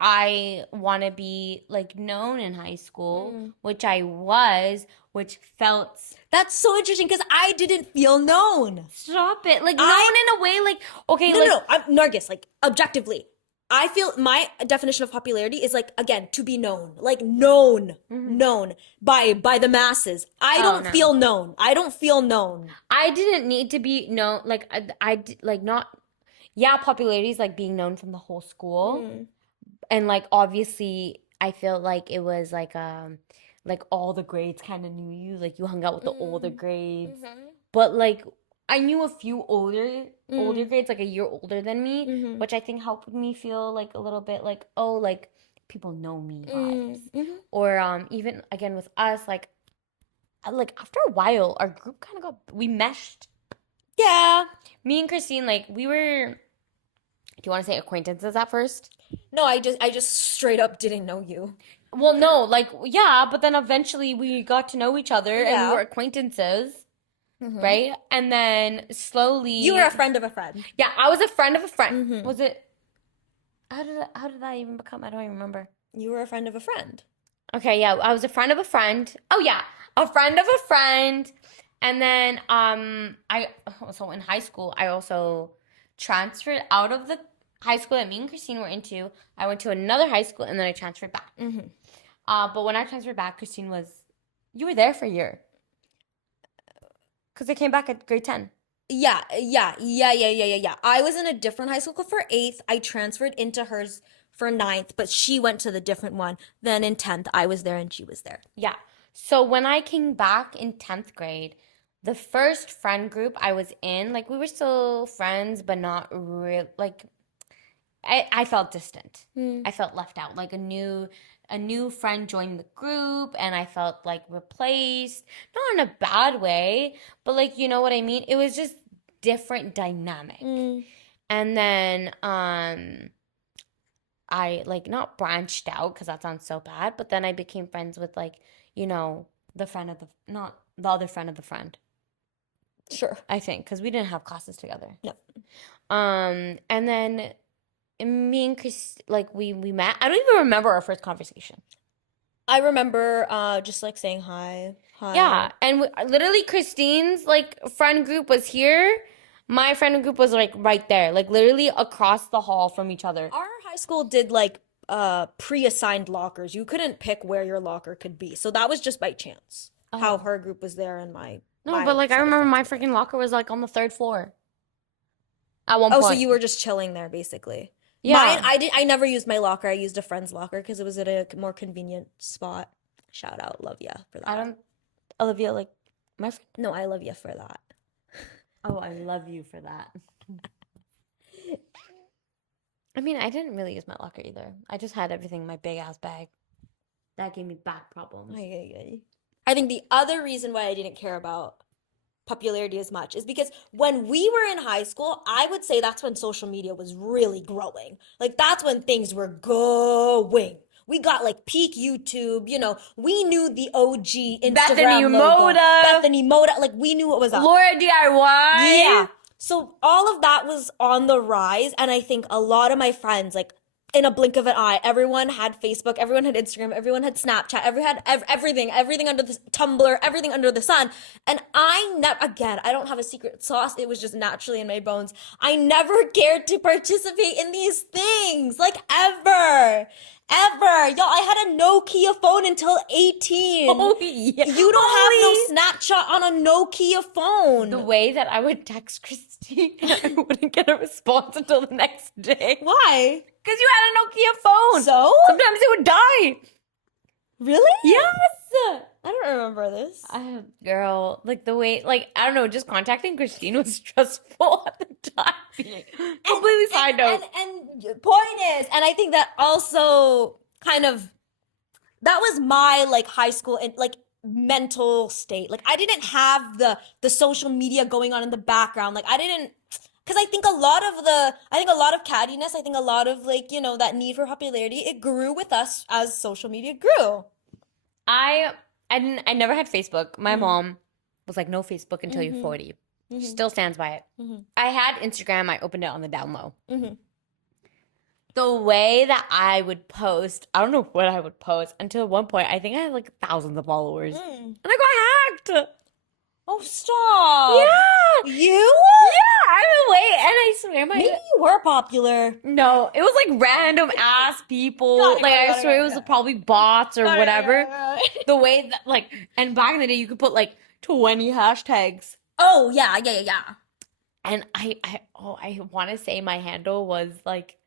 I want to be like known in high school, mm. which I was, which felt That's so interesting because I didn't feel known. stop it. Like known I in a way like okay, No, no, like no. I'm Nargis, like objectively. I feel my definition of popularity is like again to be known, like known, mhm. known by the masses. I Oh don't no. feel known. I don't feel known. I didn't need to be known like like not yeah, popularity is like being known from the whole school. Mm, And like obviously I feel like it was like all the grades kind of knew you, like you hung out with the older mm, grades. mhm, But like I knew a few older mm, grades like a year older than me, mhm, which I think helped me feel like a little bit like oh like people know me vibes. Mm-hmm. Or even again with us, like after a while, our group kind of we meshed. Yeah. Me and Kristine, like we were. Do you want to say acquaintances at first? No, I just straight up didn't know you. Well, no, like yeah, but then eventually we got to know each other and we Yeah. were acquaintances, Mm-hmm. right? And then You were slowly, a friend of a friend. yeah, I was a friend of a friend. Mm-hmm. Was it? How did that even become? I don't even remember. You were a friend of a friend. Okay, yeah, I was a friend of a friend. Oh yeah, a friend of a friend. And then I so in high school I also transferred out of the high school that me and Kristine were into. I went to another high school and then I transferred back. Mm-hmm. But when I transferred back, Kristine was you were there for a year because I came back at grade 10. Yeah. I was in a different high school for eighth. I transferred into hers for ninth, but she went to the different one. Then in 10th, I was there and she was there. Yeah. So when I came back in 10th grade, the first friend group I was in, like we were still friends, but not real. Like I felt distant. Mm. I felt left out. Like a new friend joined the group, and I felt like replaced. Not in a bad way, but like you know what I mean. It was just different dynamic. Mm. And then I like not branched out because that sounds so bad, but then I became friends with like, the friend of the not the other friend of the friend, Sure. I think, because we didn't have classes together. No. And then me and Chris like we met. I don't even remember our first conversation. I remember just like saying hi. Hi. Yeah, and literally Christine's like friend group was here. My friend group was like right there, like literally across the hall from each other. Our high school did like pre-assigned lockers. You couldn't pick where your locker could be. So that was just by chance. How Oh. her group was there and my No, but like I set of remember my friends was freaking locker was like on the third floor at one there. Oh, so point. you were just chilling there basically. Yeah. I never used my locker. I used a friend's locker because it was at a more convenient spot. Shout out, love ya for that. I don't, Olivia, like my friend. No, I love ya for that. Oh, I love you for that. I mean, I didn't really use my locker either. I just had everything in my big ass bag. That gave me back problems. I think the other reason why I didn't care about popularity as much is because when we were in high school, I would say that's when social media was really growing. Like that's when things were going. We got like peak YouTube, we knew the OG Instagram Bethany logo. Moda. Bethany Moda, like we knew what was up. Laura DIY. Yeah. So all of that was on the rise, and I think a lot of my friends, like in a blink of an eye, everyone had Facebook, everyone had Instagram, everyone had Snapchat, everyone had everything under the Tumblr, everything under the sun. And again, I don't have a secret sauce. It was just naturally in my bones. I never cared to participate in these things, like ever. Ever. Yo, I had a Nokia phone until 18. Oh, yeah. You don't have no Snapchat on a Nokia phone. The way that I would text Kristine, I wouldn't get a response until the next day. Why? Because you had a Nokia phone. So? Sometimes it would die. Really? Yes. I don't remember this. Girl, like the way, like, I don't know, just contacting Kristine was stressful at the time. Completely side note. And point is, and I think that also kind of, that was my like high school and like mental state. Like I didn't have the social media going on in the background. Like I didn't, because I think a lot of cattiness, I think a lot of like, that need for popularity, it grew with us as social media grew. I never had Facebook. My mom was like, no Facebook until you're 40. She still stands by it. I had Instagram. I opened it on the down low. The way that I would post, I don't know what I would post until at one point, I think I had like thousands of followers. And I got hacked. Oh, stop. Yeah. You? Yeah, I'm away. And I swear Maybe you were popular. No, it was like random ass people. Got it, like got it, I got it, swear got it it, was got it. probably bots or whatever. Got it. The way that like, and back in the day you could put like 20 hashtags. Oh, yeah. And I want to say my handle was like,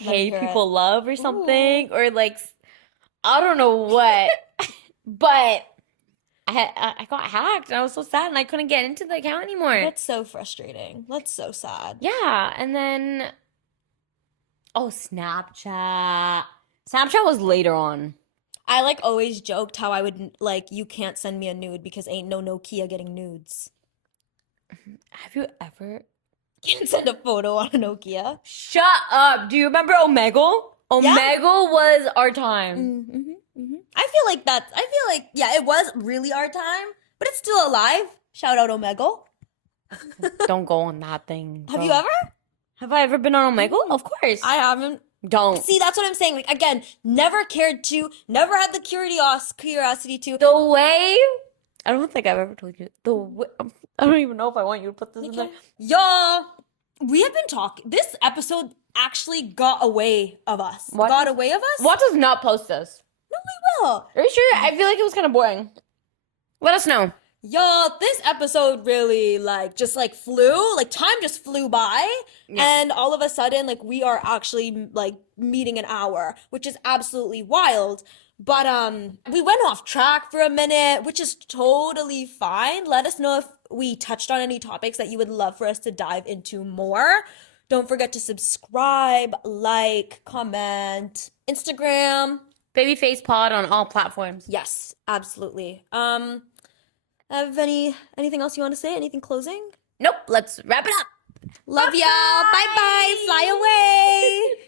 Let me hey, hear people love or something. Or like, I don't know what. But I got hacked and I was so sad and I couldn't get into the account anymore. That's so frustrating. That's so sad. Yeah. And then, Snapchat. Snapchat was later on. I like always joked how I would like you can't send me a nude because ain't no Nokia getting nudes. Have you ever? Can't send a photo on a Nokia. Shut up. Do you remember Omegle? Yeah. Omegle was our time. I feel like yeah, it was really our time, but it's still alive. Shout out Omegle. Don't go on that thing. Have you ever? Have I ever been on Omegle? Of course. I haven't. Don't. See, that's what I'm saying. Like again, never cared to, never had the curiosity to. The way I don't think I've ever told you the way, I don't even know if I want you to put this in there. Y'all, we have been talking. This episode actually got away of us. Got away of us? Watch us not post this. No, we will. Are you sure? I feel like it was kind of boring. Let us know. Y'all, this episode really just flew. Like time just flew by. Yeah. And all of a sudden, like we are actually like meeting an hour, which is absolutely wild. But we went off track for a minute, which is totally fine. Let us know if we touched on any topics that you would love for us to dive into more. Don't forget to subscribe, like, comment, Instagram. BabyFaced Pod on all platforms. Yes, absolutely. Have anything else you want to say? Anything closing? Nope. Let's wrap it up. Love y'all. Bye bye. Fly away.